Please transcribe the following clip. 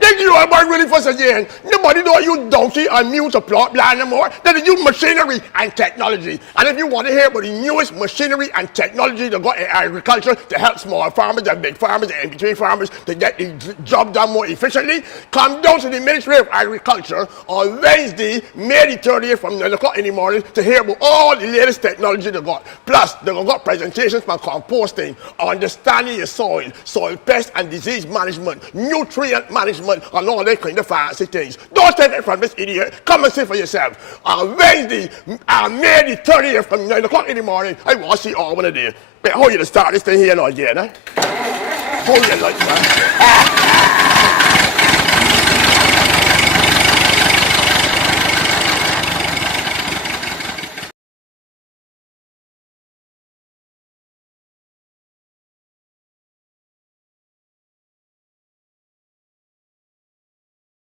Then you are about really first again. Nobody know you donkey and mute to plot blind no more. Then you use machinery and technology. And if you want to hear about the newest machinery and technology that got in agriculture to help small farmers and big farmers and in-between farmers to get the job done more efficiently, come down to the Ministry of Agriculture on Wednesday, May the 30th from 9 o'clock in the morning to hear about all the latest technology they got. Plus, they got presentations on composting, understanding your soil, soil pest and disease management, nutrient management, and all that kind of fancy things. Don't take it from this idiot. Come and see for yourself. On Wednesday, May the 30th from 9 o'clock in the morning, I want to see all one of them. But how you to start this thing here now again, eh? How you like that?